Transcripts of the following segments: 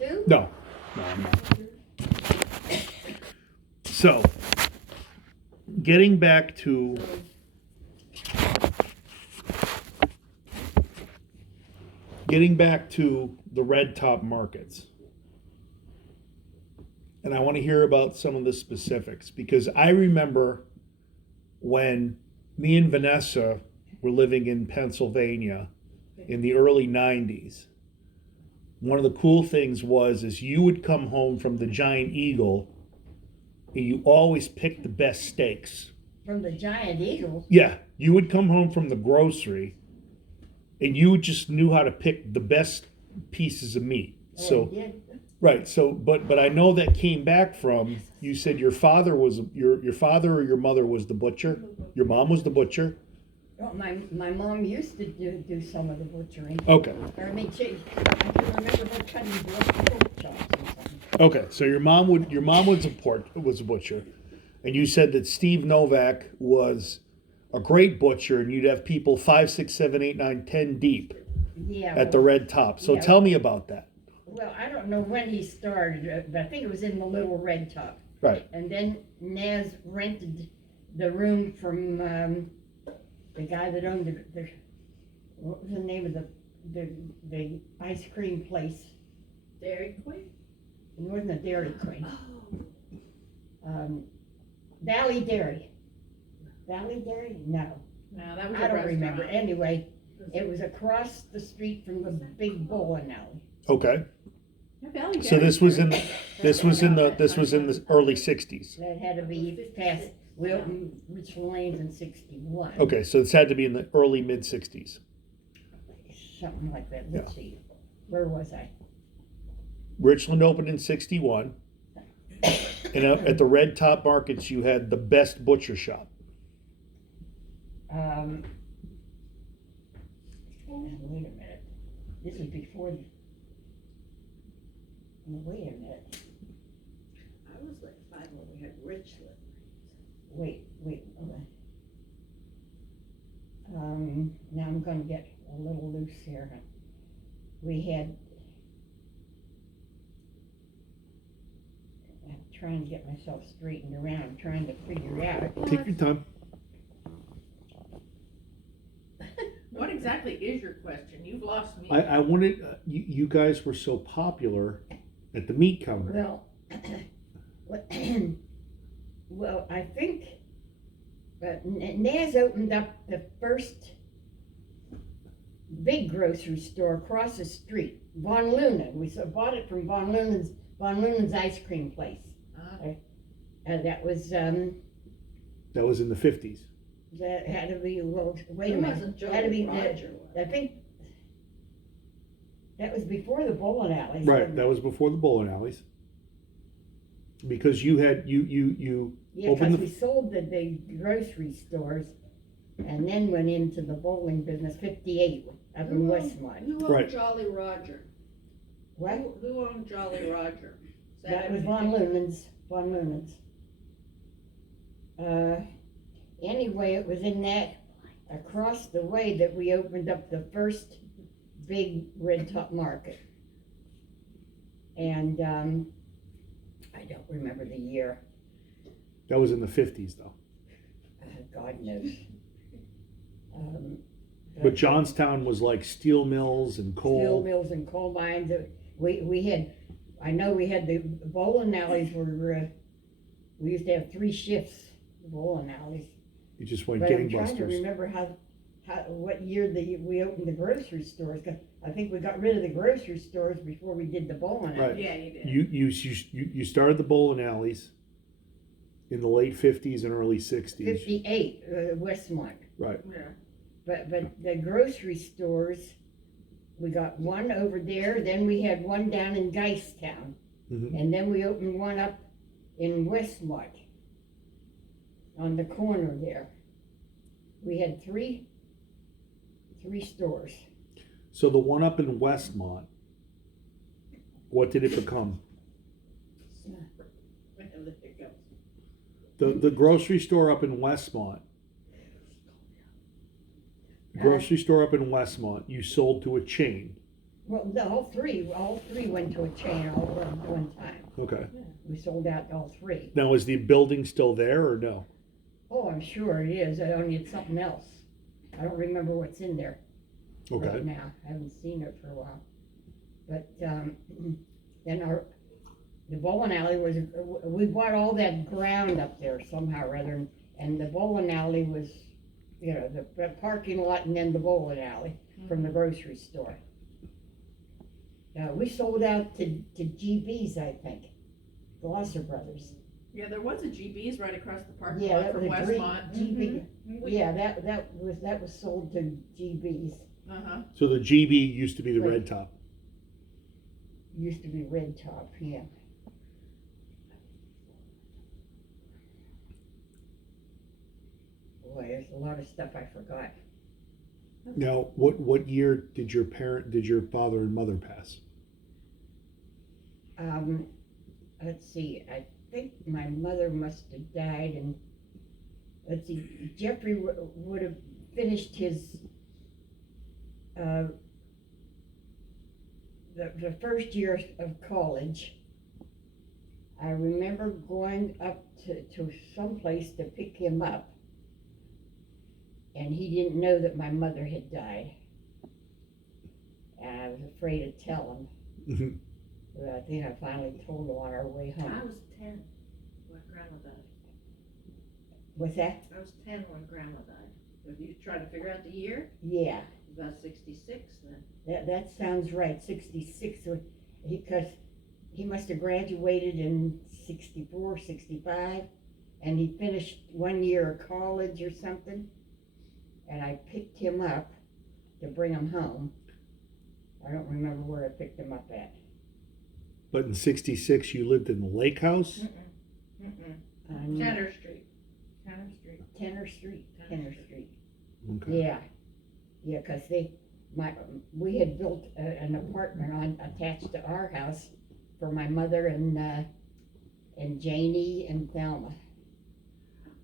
too? No, I'm not. So, getting back to the red top markets. And I want to hear about some of the specifics because I remember when me and Vanessa were living in Pennsylvania in the early 90s. One of the cool things was is you would come home from the Giant Eagle and you always picked the best steaks. From the Giant Eagle? Yeah, you would come home from the grocery and you just knew how to pick the best pieces of meat. Oh, So I did. right. So, but I know that came back from you said your father was your father or your mother was the butcher. Your mom was the butcher. Well, my mom used to do some of the butchering. Okay. I mean, I can remember her cutting pork chops and something. Okay. So your mom was a butcher, and you said that Steve Novak was a great butcher, and you'd have people 5, 6, 7, 8, 9, 10 deep Yeah. at the Red Top. So yeah. tell me about that. Well, I don't know when he started, but I think it was in the Little Red Top. Right. And then Naz rented the room from the guy that owned the what was the name of the ice cream place? Dairy Queen? It wasn't a Dairy Queen. Oh. Valley Dairy. Valley Dairy? No, No, that was I a don't restaurant. remember. Anyway, it was across the street from the big bowling alley. Okay. Yeah, Valley So Dairy this was Queen. in the early 60s. That had to be past Wilton, Richland Lanes in 61. Okay, so this had to be in the early mid 60s. Something like that. Let's see. Where was I? Richland opened in 61. And at the Red Top Markets, you had the best butcher shop. Wait a minute. This was before. Wait a minute. I was like 5 when we had Richland. Wait. Okay. Now I'm gonna get a little loose here. We had. I'm trying to get myself straightened around, trying to figure out. Take your time. What exactly is your question? You've lost me. I wanted, you guys were so popular at the meat counter. Well, well, I think Naz opened up the first big grocery store across the street, Von Luna. We bought it from Von Luna's ice cream place. That was That was in the 50s. that had to be. Well, wait a It minute. wasn't Joe Had to be. Roger. I think that was before the bowling alley. Right, that was before the bowling alleys. Because you had, you Yeah, opened because we sold the grocery stores and then went into the bowling business, 58 up in Westmont. Who owned Right. Jolly Roger? What? Who owned Jolly Roger? Is That was Von Lunen's. Anyway, it was in that, across the way that we opened up the first big Red Top Market. And, I don't remember the year. that was in the 50s though. God knows. But Johnstown was like steel mills and Steel coal. mills and coal mines. We had, I know we had the bowling alleys were, we used to have 3 shifts, bowling alleys. You just went But I'm trying to gangbusters. remember what year we opened the grocery stores. 'Cause I think we got rid of the grocery stores before we did the bowling Right. alleys. Yeah, you did. You started the bowling alleys in the late 50s and early 60s. 58, Westmont. Right. Yeah. But the grocery stores, we got one over there, then we had one down in Geistown. Mhm. And then we opened one up in Westmont, on the corner there. We had three stores. So the one up in Westmont, what did it become? I have the hiccups. The grocery store up in Westmont. The grocery store up in Westmont, you sold to a chain. Well, all three went to a chain all at one time. Okay. We sold out all three. Now, is the building still there or no? Oh, I'm sure it is, I only it's something else. I don't remember what's in there right Okay. now, I haven't seen it for a while. But, then the bowling alley was, we bought all that ground up there somehow or other, and the bowling alley was, you know, the parking lot and then the bowling alley from the grocery store. We sold out to GB's, I think, Glosser Brothers. Yeah, there was a GB's right across the parking Yeah, lot that from was a great Westmont. GB. Mhm. Yeah, that was sold to GB's. Uh-huh. So the GB used to be the Right. red top. Used to be Red Top, yeah. Boy, there's a lot of stuff I forgot. Now, what year did your father and mother pass? Let's see, I think my mother must have died and, let's see, Jeffrey would have finished his, the first year of college. I remember going up to someplace to pick him up, and he didn't know that my mother had died. And I was afraid to tell him. Mhm. But I think I finally told him on our way I home. was 10 when grandma died. What's that? I was 10 when grandma died. If you try to figure out the year, Yeah, it was about 66 then. that sounds right, 66, because he must have graduated in 64, 65, and he finished 1 year of college or something, and I picked him up to bring him home. I don't remember where I picked him up at. But in '66, you lived in the lake house? On Tanner Street. Tanner Street. Tenor Street, Tenor Street. Okay. Yeah, cause we had built an apartment attached to our house for my mother and Janie and Thelma.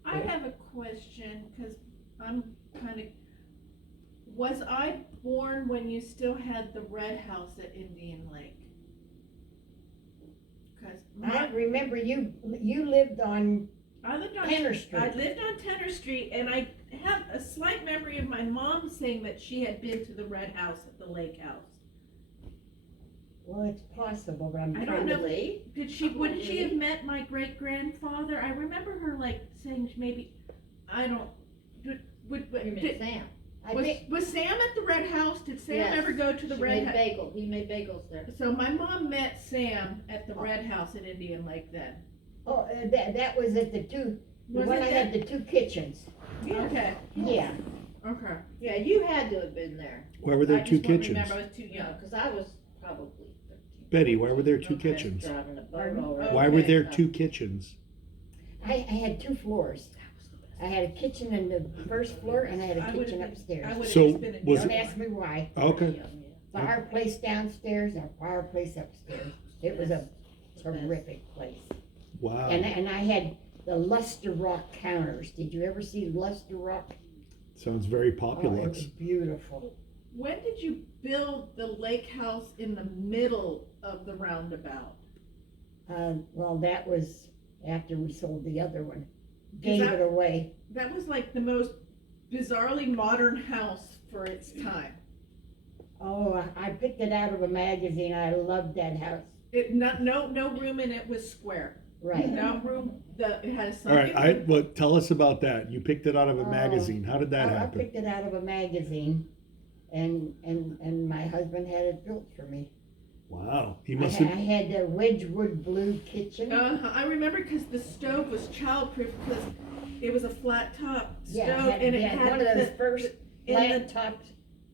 I have a question, cause I'm kinda, was I born when you still had the red house at Indian Lake? Cause I remember you lived on I lived on Tenor I Street. lived on Tenor Street, and I have a slight memory of my mom saying that she had been to the red house at the lake house. Well, it's possible, but I'm I trying don't to. know. Probably. Wouldn't she have met my great grandfather? I remember her like saying maybe, I don't, would, You mean Sam? I think, was Sam at the red house? Did Sam Yes. ever go to the She red made house? bagel. He made bagels there. So my mom met Sam at the red house at Indian Lake then. that was at the Was one it I had the two kitchens. Okay, Yeah, okay. Yeah, you had to have been there. Why were there I two just won't kitchens? remember, I was too You young. know, because I was probably 13. Betty, why were there two Okay. kitchens? Driving a boat Pardon? already. Why were Okay. there two kitchens? I had two floors. I had a kitchen in the first floor and I had a I would've kitchen been- upstairs. I would've So, just been a was Don't it- ask me why. Okay. Fireplace downstairs and a fireplace upstairs. It was a terrific place. Wow. And I had the Luster Rock counters. Did you ever see Luster Rock? Sounds very Oh, it popular. was beautiful. When did you build the lake house in the middle of the roundabout? Well, that was after we sold the other one. Is Gave that- it away. That was like the most bizarrely modern house for its time. Oh, I picked it out of a magazine. I loved that house. No room in it was square. Right. No room, it has All right, something. tell us about that. You picked it out of a Oh. magazine. How did that I happen? picked it out of a magazine, and my husband had it built for me. Wow. He I must had, have. I had a Wedgwood blue kitchen. I remember because the stove was childproof because it was a flat top stove Yeah, and it had had one of those the, first and flat tops,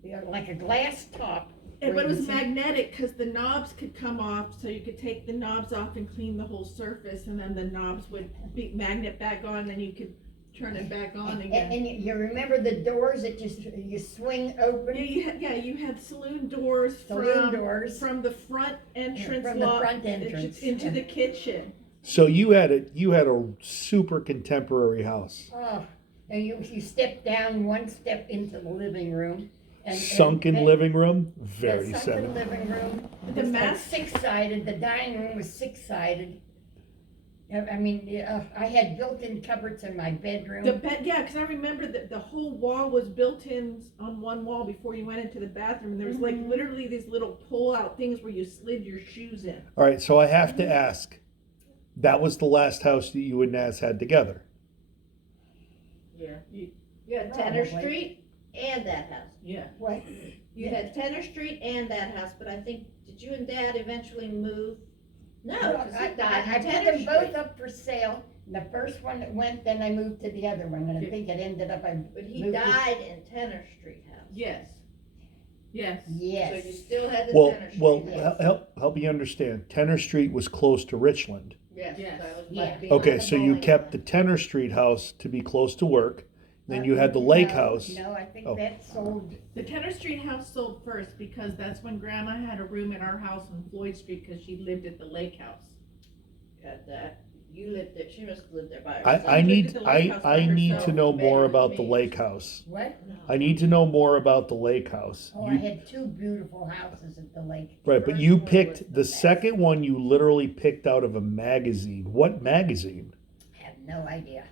you know, like a glass top. but it was Crazy. magnetic because the knobs could come off, so you could take the knobs off and clean the whole surface, and then the knobs would be magnet back on, and you could turn it back on again. And you remember the doors that you swing open? You had saloon doors Saloon from doors. from the front entrance From the lock front entrance, into yeah. the kitchen. So you had a super contemporary house. Oh, and you step down one step into the living room, Sunken they- living room, the very sunken 70s. living room. The It's like mas- six-sided, the dining room was six-sided. I mean, I had built-in cupboards in my bedroom. The bed, yeah, because I remember that the whole wall was built in on one wall before you went into the bathroom. And there was like Mhm. literally these little pull-out things where you slid your shoes in. All right, so I have to ask, that was the last house that you and Naz had together? Yeah. You had Tanner Probably. Street and that house. Yeah. What? You had Tanner Street and that house, but I think, did you and Dad eventually move? No, No, because I he died I in put Tanner them both Street. up for sale. The first one that went, then I moved to the other one, and I think it ended up, But he moved to- died in Tanner Street house. Yes. Yes. So you Yes. still had the Well, Tanner Street. well, Yes. help me understand. Tenor Street was close to Richland. Yes, Yes. that was Yeah. like being on Okay, the so you bowling kept the alley. Tenor Street house to be close to work. Then you had the lake No, house. No, I think Oh. that sold, The Tenner Street house sold first because that's when Grandma had a room in our house on Floyd Street because she lived at the lake house. Got that. You lived there, she must have lived there by I, herself. I lived need, at the lake house by I need to herself. know Better more than about the me. lake house. what? I need to know more about the lake house. Oh, I You- had two beautiful houses at the lake. Right, but First you one was picked, the the best. second one you literally picked out of a magazine. What magazine? I have no idea.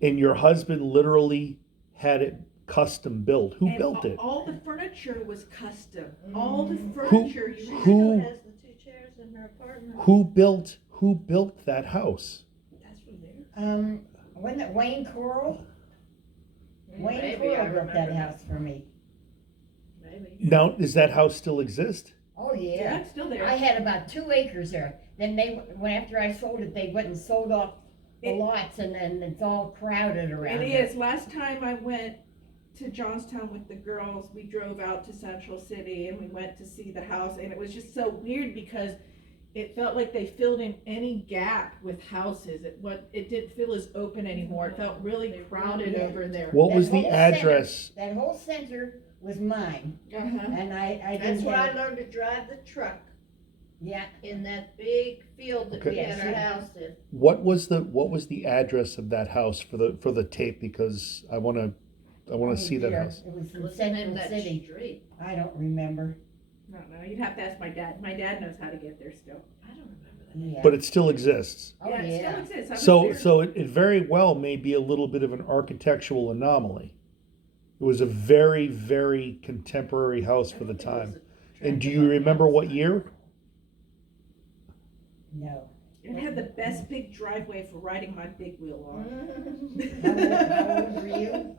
And your husband literally had it custom built. Who And built it? All the furniture was custom. All the Mm. furniture you She had. who- still has the two chairs in her apartment. Who built that house? That's from there. Wasn't it Wayne Coral? Wayne Maybe, I Coral built remember that house for me. Maybe. Now, does that house still exist? Oh, Yeah, yeah. it's still there. I had about 2 acres there. Then when after I sold it, they went and sold off the It- lots, and it's all crowded around It it. is. Last time I went to Johnstown with the girls, we drove out to Central City and we went to see the house, and it was just so weird because it felt like they filled in any gap with houses. It didn't feel as open anymore. It felt really crowded Yeah. over there. What That was the whole center- address? That whole center was mine, Uh-huh. and I That's didn't where I have, learned to drive the truck yeah, in that big field that we Okay. had our house in. What was the address of that house for the tape? Because I wanna oh, see that dear. house. It was in What's the name Central of that City. street? I don't remember. No, you'd have to ask my dad. My dad knows how to get there still. I don't remember that name. Yeah. But it still exists. Oh, Yeah, it yeah. still exists. I was So there. so it very well may be a little bit of an architectural anomaly. It was a very, very contemporary house for the I think it time. was a And do tractor you on the remember what outside. year? No. It had the best big driveway for riding my big wheel on. How old were you?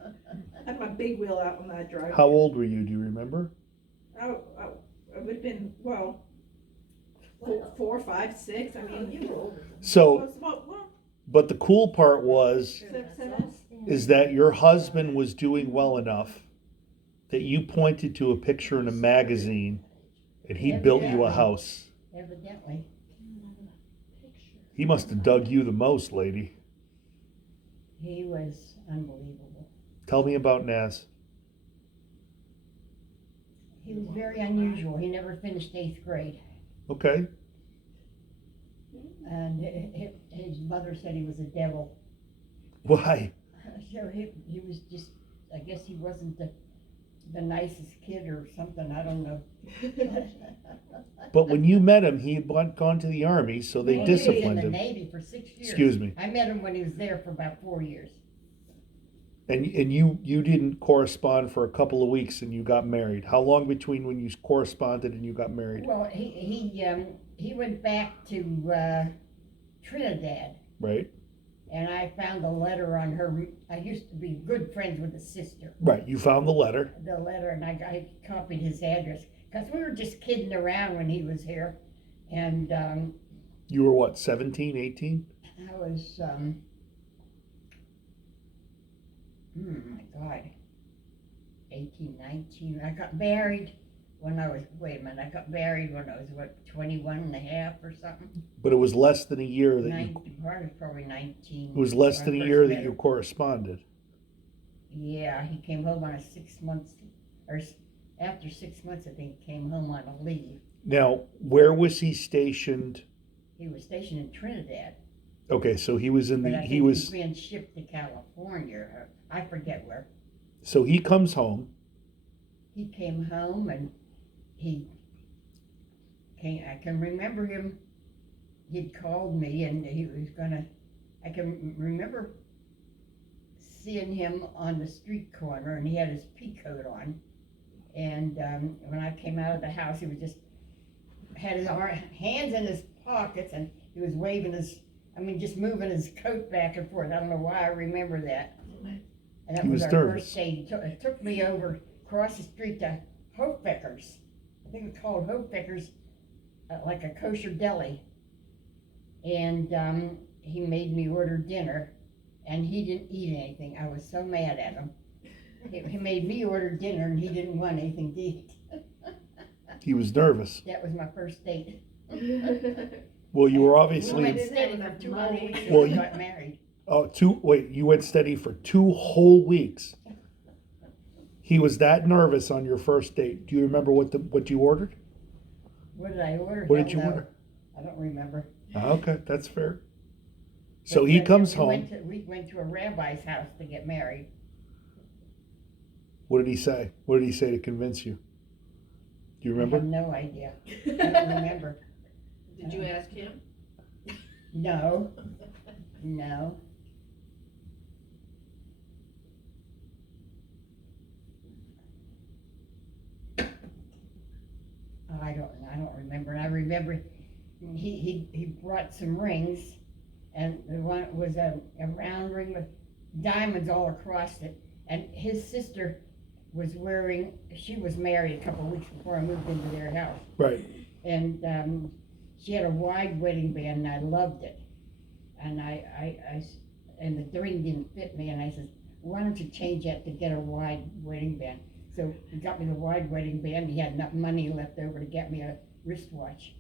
I had my big wheel out on that driveway. How old were you? Do you remember? I would have been, well, Wow. 4, 5, 6. I Oh, mean, you were older. So, well, but the cool part was 6, 7. is that your husband was doing well enough that you pointed to a picture in a magazine and he built you a Evidently. house. Evidently. He must have dug you the most, lady. He was unbelievable. Tell me about Naz. He was very unusual. He never finished 8th grade. Okay. And his mother said he was a devil. Why? So he was just, I guess he wasn't the nicest kid or something, I don't know. But when you met him, he had gone to the army, so they He was in disciplined the him. Navy for 6 years. Excuse me. I met him when he was there for about 4 years. And you didn't correspond for a couple of weeks and you got married. How long between when you corresponded and you got married? Well, he went back to Trinidad, Right? and I found a letter on her. I used to be good friends with his sister. Right. You found the letter. The letter, and I copied his address because we were just kidding around when he was here, and You were what, 17, 18? I was my God, 18, 19. I got married when I was, wait a minute, I got married when I was, what, 21 and a half or something? But it was less than a year that you. 19, probably 19. It was less when I than a first year met that you him. corresponded. Yeah, he came home on a 6 months, or after 6 months, I think, he came home on a leave. Now, where was he stationed? He was stationed in Trinidad, Okay, so he was in but the I think he was being shipped to California, or I forget where. so he comes home he came home and he came, I can remember him, he'd called me and he was gonna, I can remember seeing him on the street corner and he had his pea coat on. And when I came out of the house, he was just, had his hands in his pockets and he was waving his, just moving his coat back and forth. I don't know why I remember that. And that He was was our nervous. first date. It took me over across the street to Hofecker's. I think it's called Hofecker's, like a kosher deli. And he made me order dinner, and he didn't eat anything. I was so mad at him. He made me order dinner, and he didn't want anything to eat. He was nervous. That was my first date. Well, you were We obviously went steady for 2 whole weeks and Well, we you- got married. you went steady for 2 whole weeks. He was that nervous on your first date. Do you remember what you ordered? What did I order? What did Hell you no. order? I don't remember. Okay, that's fair. So But he then comes we home. We went to a rabbi's house to get married. What did he say? What did he say to convince you? Do you I have remember? no idea. I don't remember. Did you ask him? No. No. I don't remember. And I remember he brought some rings, and the one was a round ring with diamonds all across it. And his sister was she was married a couple of weeks before I moved into their house. Right. And she had a wide wedding band, and I loved it. And and the ring didn't fit me, and I said, why don't you change that to get a wide wedding band? So he got me the wide wedding band. He had enough money left over to get me a wristwatch.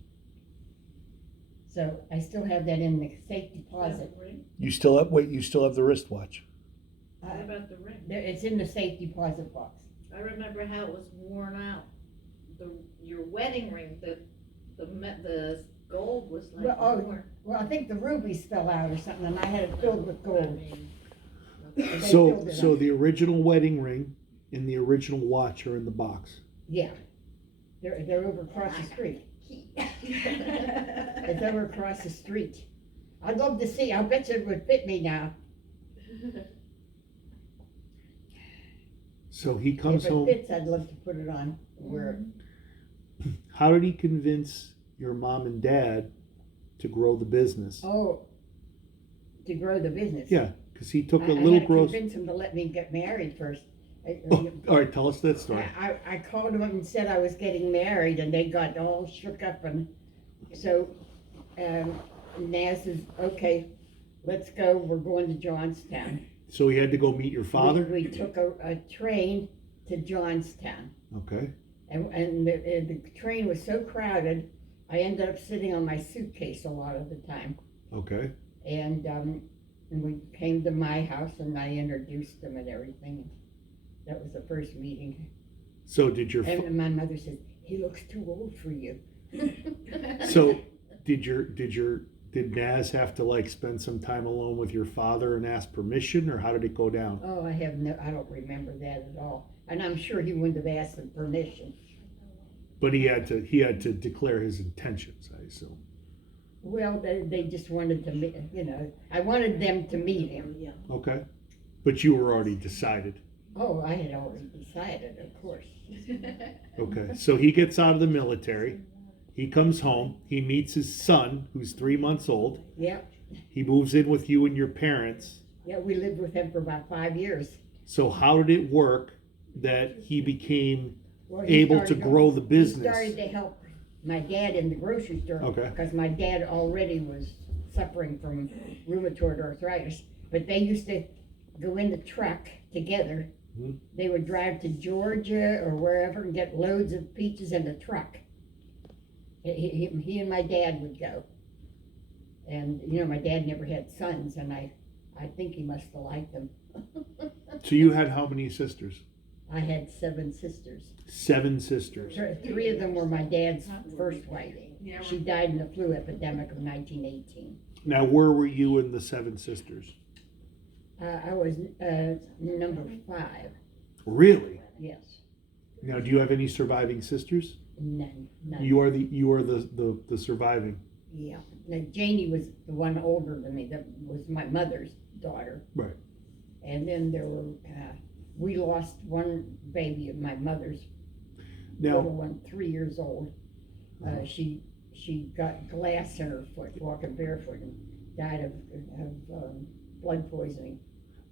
So I still have that in the safe deposit. You still have the wristwatch. What about the ring? It's in the safe deposit box. I remember how it was worn out. Your wedding ring, the gold was like Well, oh, worn. Well, I think the rubies fell out or something, and I had it filled with I gold. mean, They filled it up. The original wedding ring and the original watch are in the box. Yeah. They're over across the street. It's over across the street. I'd love to see. I bet you it would fit me now. So he comes If it home. fits, I'd love to put it on. Wear it. How did he convince your mom and dad to grow the business? Oh, to grow the business. Yeah, because he took I a little had to gross. convince him to let me get married first. Oh, all right, tell us that story. I called them and said I was getting married, and they got all shook up. And so Naz says, okay, let's go. We're going to Johnstown. So he had to go meet your father. We took a train to Johnstown. Okay. And the train was so crowded, I ended up sitting on my suitcase a lot of the time. Okay. And we came to my house, and I introduced them and everything. That was the first meeting. So did your And my mother said, he looks too old for you. so did Naz have to like spend some time alone with your father and ask permission, or how did it go down? Oh, I don't remember that at all. And I'm sure he wouldn't have asked them permission. But he had to declare his intentions, I assume. Well, they just wanted to meet, I wanted them to meet him. Okay. But you were already decided. Oh, I had already decided, of course. Okay. So he gets out of the military. He comes home. He meets his son, who's 3 months old. Yeah, He moves in with you and your parents. yeah, we lived with him for about 5 years. So how did it work that he became Well, he able to started grow the He business? started to help my dad in the grocery store. Okay. Because my dad already was suffering from rheumatoid arthritis. But they used to go in the truck together. Mhm. They would drive to Georgia or wherever and get loads of peaches in the truck. He and my dad would go. And, my dad never had sons, and I think he must have liked them. So you had how many sisters? I had 7 sisters. 7 sisters. 3 of them were my dad's first wife. Yeah, She died in the flu epidemic of 1918. Now, where were you and the 7 sisters? I was number 5, Really? yes. Now, do you have any surviving sisters? None. You are the surviving. Yeah. Now, Janie was the one older than me. That was my mother's daughter. Right. And then there were, we lost one baby of my mother's, little Now, one, 3 years old. She got glass in her foot, walking barefoot, and died of blood poisoning.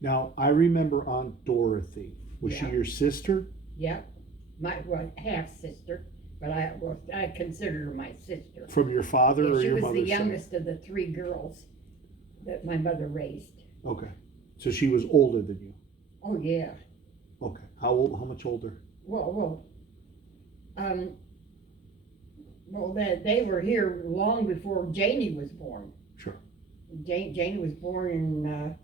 now I remember Aunt Dorothy. Was she Yeah. your sister? Yep. My half sister, but I consider her my sister. From your father Yeah, or she your was mother's the side? youngest of the 3 girls that my mother raised. Okay. So she was older than you. Oh yeah. Okay. How much older? Well, they were here long before Janie was born. Sure. Janie was born in,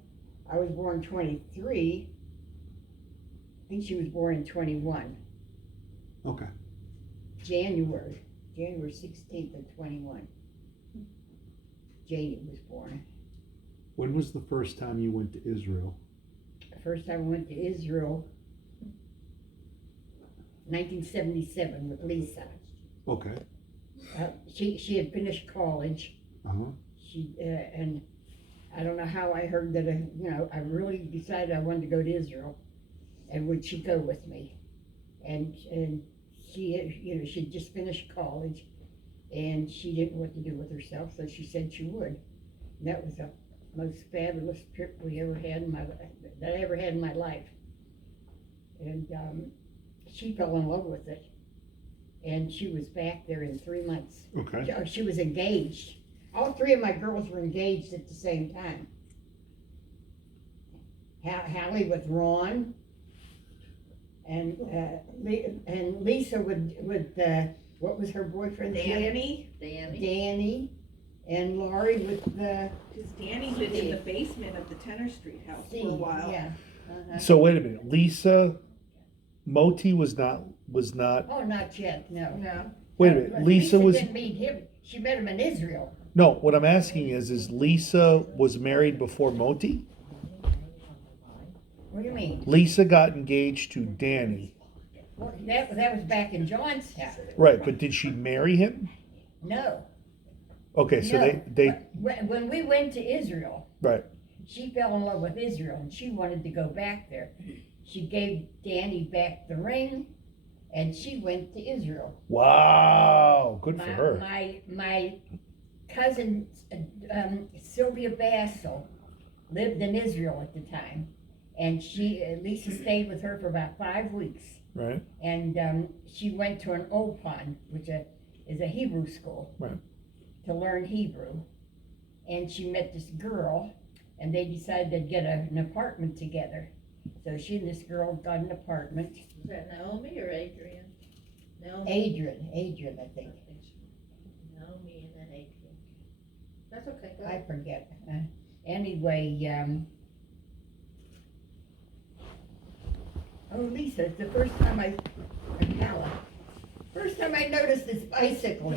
I was born 23. I think she was born in 21. Okay. January 16th of 21. Janie was born. When was the first time you went to Israel? The first time I went to Israel, 1977 with Lisa. Okay. She had finished college. Uh-huh. And I don't know how I heard that, I really decided I wanted to go to Israel, and would she go with me? And she, she'd just finished college, and she didn't know what to do with herself, so she said she would. And that was the most fabulous trip we ever had that I ever had in my life. And she fell in love with it, and she was back there in 3 months. Okay. She was engaged. All 3 of my girls were engaged at the same time. Hallie with Ron, and Lisa with what was her boyfriend's name? Danny, and Laurie with Because Danny lived in the basement of the Tenor Street house for a Steve. while. Yeah. So wait a minute. Lisa Moti was not. Oh, not yet. No. No. Wait a minute. Lisa was. didn't meet him. She met him in Israel. No. What I'm asking is Lisa was married before Moti? What do you mean? Lisa got engaged to Danny. Well, that was back in Johnstown. Right, but did she marry him? No. Okay, so No. they When we went to Israel, right. she fell in love with Israel, and she wanted to go back there. She gave Danny back the ring, and she went to Israel. Wow, good for her. My cousin Sylvia Bassel lived in Israel at the time, and Lisa stayed with her for about 5 weeks. Right. And she went to an Opon, which is a Hebrew school, Right. to learn Hebrew. And she met this girl, and they decided they'd get an apartment together. So she and this girl got an apartment. Is that Naomi or Adrian? Naomi. Adrian, I think. Naomi and then Adrian. That's okay. Go I ahead. forget. Anyway, oh, Lisa, it's the first time first time I noticed this bicycle. I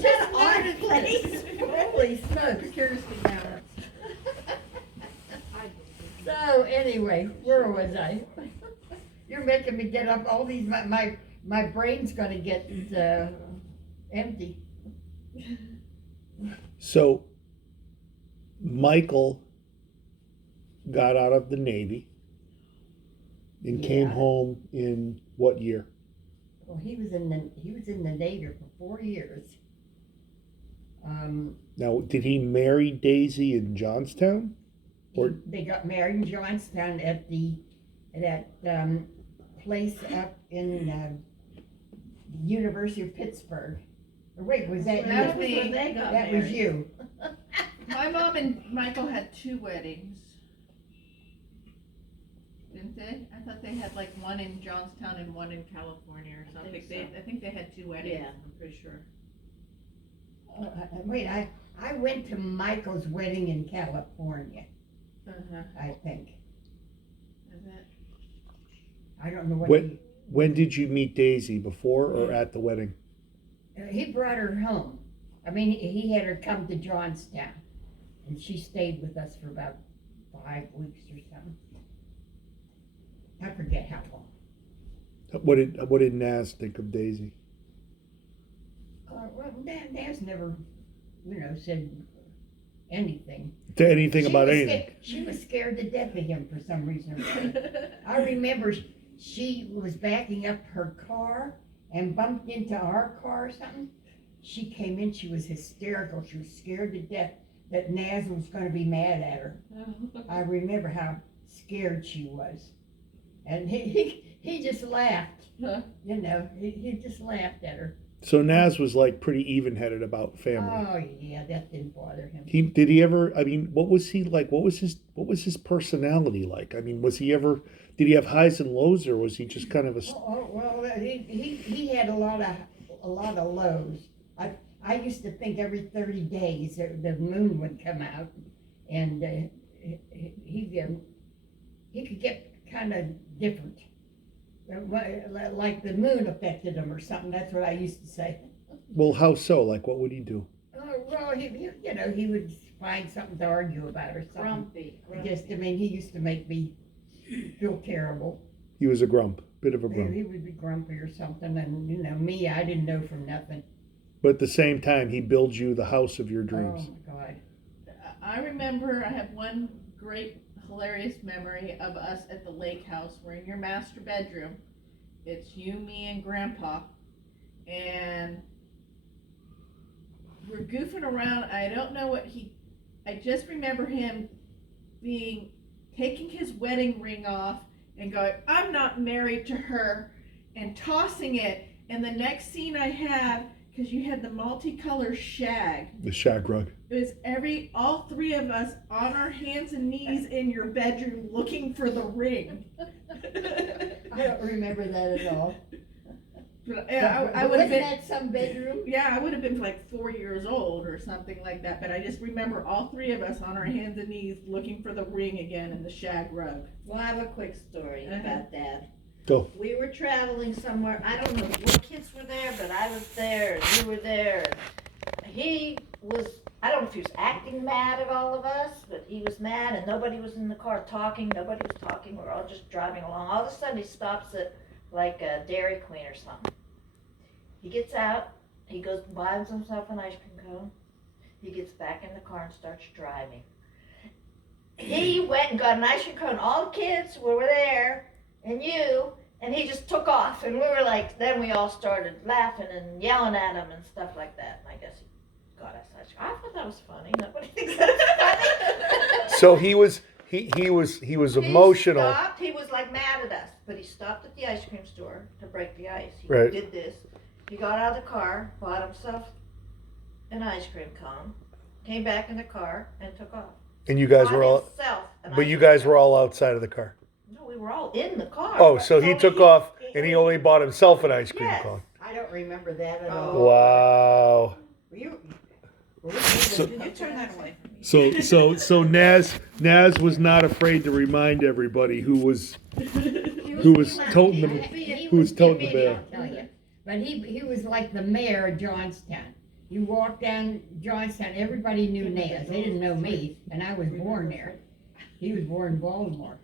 just on it, place. Holy smokes. Seriously, balance. So anyway, where was I? You're making me get up all these, my brain's gonna get empty. So Michael got out of the Navy and came Yeah. home in what year? Well, he was in the Navy for 4 years. Now, did he marry Daisy in Johnstown? Or They got married in Johnstown at that place up in University of Pittsburgh. Or wait, was that That you? was where they got That was married. you. My mom and Michael had 2 weddings. Didn't they? I thought they had like one in Johnstown and one in California or something. think so. I think they had 2 weddings. Yeah, I'm pretty sure. Wait, I went to Michael's wedding in California, Uh-huh. I think. Is that? I don't know what when did you meet Daisy? Before or at the wedding? he brought her home. I mean, he had her come to Johnstown, and she stayed with us for about 5 weeks or something. I forget how long. What did Naz think of Daisy? Well, Dad's never, said anything. To anything She about was anything? She was scared to death of him for some reason or other. I remember she was backing up her car and bumped into our car or something. She came in, she was hysterical. She was scared to death that Naz was going to be mad at her. I remember how scared she was. And he just laughed. Huh. He just laughed at her. So Naz was like pretty even-headed about family. Oh yeah, that didn't bother him. Did he ever? I mean, what was he like? What was his personality like? I mean, was he ever? Did he have highs and lows, or was he just kind of a? Well, he had a lot of lows. I used to think every 30 days the moon would come out, and he could get kind of different. Like the moon affected him or something. That's what I used to say. Well, how so? Like, what would he do? Well, he would find something to argue about or something. Grumpy. He used to make me feel terrible. He was a bit of a grump. He would be grumpy or something, and me, I didn't know from nothing. But at the same time, he builds you the house of your dreams. Oh my God. I remember I have one great hilarious memoy of us at the lake house. We're in your master bedroom. It's you, me, and Grandpa. And we're goofing around. I don't know I just remember him taking his wedding ring off and going, "I'm not married to her," and tossing it. And the next scene I have, because you had the multicolored shag, The shag rug. it was all three of us on our hands and knees in your bedroom looking for the ring. I don't remember that at all. But I would have Wasn't been, that some bedroom? yeah, I would have been like 4 years old or something like that. But I just remember all three of us on our hands and knees looking for the ring again in the shag rug. Well, I have a quick story about Dad. Go. We were traveling somewhere. I don't know what kids were there, but I was there and you were there. He was, I don't know if he was acting mad at all of us, but he was mad and nobody was in the car talking. Nobody was talking. We were all just driving along. All of a sudden he stops at like a Dairy Queen or something. He gets out. He goes and buys himself an ice cream cone. He gets back in the car and starts driving. He went and got an ice cream cone. All the kids were there. And he just took off, and we were like, then we all started laughing and yelling at him and stuff like that, and I guess he got us ice cream. I thought that was funny. Nobody thinks that's funny. So he was emotional. He stopped. He was like mad at us, but he stopped at the ice cream store to break the ice. He Right. did this. He got out of the car, bought himself an ice cream cone, came back in the car, and took off. And you guys Bought were all, himself an but ice you cream guys cone. were all outside of the car. No, we were all in the car. Oh, so he took off and he only bought himself an ice cream Yes. cone. I don't remember that at Oh. all. Wow. So, Did you turn that away? So Naz was not afraid to remind everybody who was toting the bear. I'll tell you. But he was like the mayor of Johnstown. You walked down Johnstown, everybody knew Naz. They didn't know me, and I was born there. He was born in Baltimore.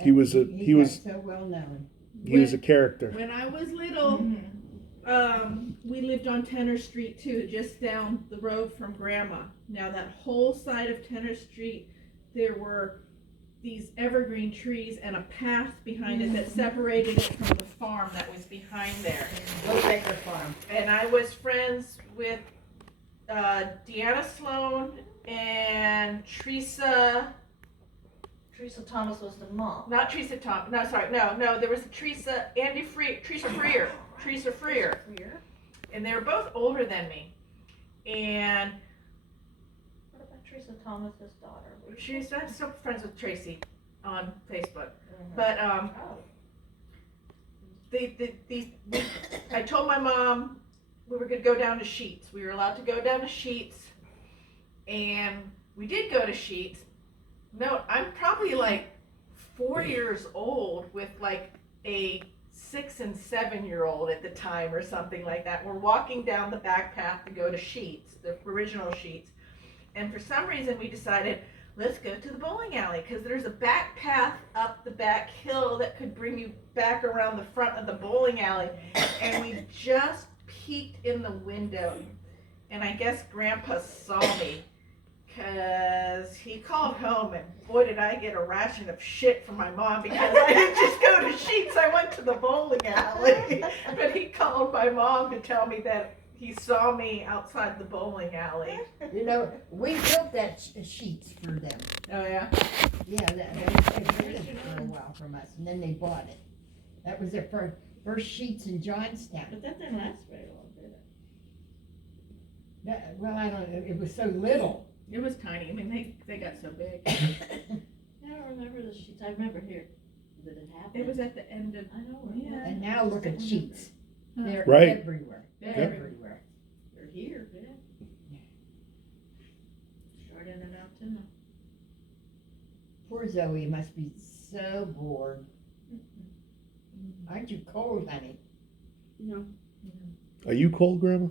He was so well known. He was a character. When I was little, we lived on Tenor Street too, just down the road from Grandma. Now that whole side of Tenor Street, there were these evergreen trees and a path behind it that separated it from the farm that was behind there. Woodpecker Farm. And I was friends with Deanna Sloan and Teresa. Teresa Thomas was the mom. Not Teresa Tom. No, sorry. No. There was Teresa Freer. And they were both older than me. And What about Teresa Thomas's daughter? I'm still friends with Tracy on Facebook. Mhm. But Oh. I told my mom we were going to go down to Sheets. We were allowed to go down to Sheets, and we did go to Sheets. No, I'm probably like 4 years old with like a 6 and 7 year old at the time or something like that. We're walking down the back path to go to Sheets, the original Sheets. And for some reason we decided, let's go to the bowling alley, because there's a back path up the back hill that could bring you back around the front of the bowling alley. And we just peeked in the window, and I guess Grandpa saw me, because he called home, and boy did I get a ration of shit from my mom, because I didn't just go to Sheets, I went to the bowling alley. But he called my mom to tell me that he saw me outside the bowling alley. You know, we built that Sheets for them. Oh yeah? Yeah, they rented it for a while from us, and then they bought it. That was their first Sheets in Johnstown. But that didn't last very long, did it? Well, I don't know, it was so little. It was tiny. I mean, they got so big. Yeah, I don't remember the sheets. I remember here that it happened. It was at the end of. I know. Yeah. And now look at Sheets. They're Right. everywhere, Yeah. everywhere. They're here, yeah. Short in and out too. Poor Zoe must be so bored. Aren't you cold, honey? No. Are you cold, Grandma?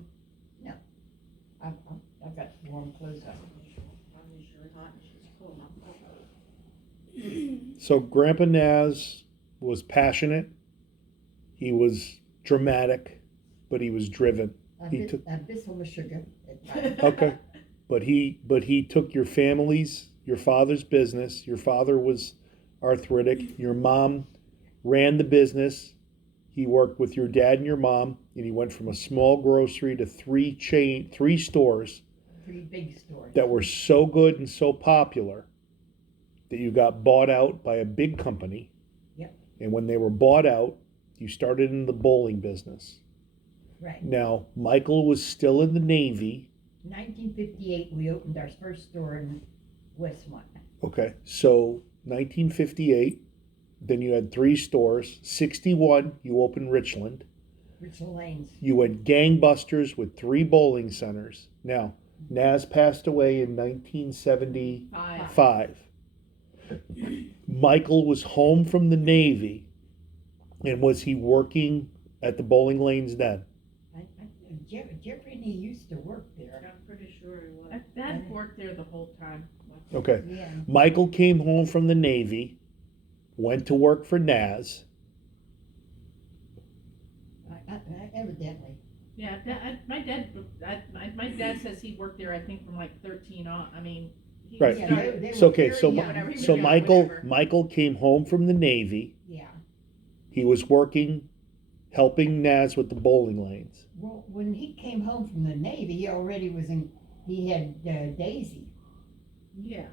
I've got warm clothes on. I'm usually hot and she's cold. I'm cold. So Grandpa Naz was passionate. He was dramatic, but he was driven. He took- Abyssal sugar. Okay. But he took your father's business. Your father was arthritic. Your mom ran the business. He worked with your dad and your mom, and he went from a small grocery to three stores Pretty big stores. that were so good and so popular that you got bought out by a big company. Yep. And when they were bought out, you started in the bowling business. Right. Now, Michael was still in the Navy. 1958, we opened our first store in Westmont. Okay, so 1958, then you had 3 stores. 61, you opened Richland. Richard Lanes. You went gangbusters with 3 bowling centers. Now, Naz passed away in 1975. 5. Michael was home from the Navy, and was he working at the bowling lanes then? Jeffrey and he used to work there. I'm pretty sure it was. Dad worked there the whole time. Okay. Yeah. Michael came home from the Navy, went to work for Naz. Evidently. Yeah, my dad says he worked there. I think from like 13 on. I mean, he Right. Yeah, started- they So were okay, very so young. Whatever he was so young, Michael whatever. Michael came home from the Navy. Yeah. He was working, helping Naz with the bowling lanes. Well, when he came home from the Navy, he had Daisy Yeah.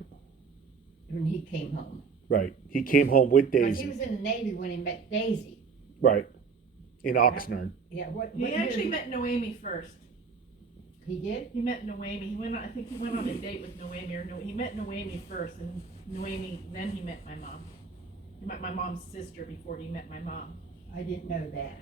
when he came home. Right. He came home with Because he Daisy. was in the Navy when he met Daisy. Right. In Oxnard. Yeah, what He year actually did met Noemi first. he did? He met Noemi. He went. I think he went on a date with Noemi, or no, he met Noemi first, and Noemi. Then he met my mom. He met my mom's sister before he met my mom. I didn't know that.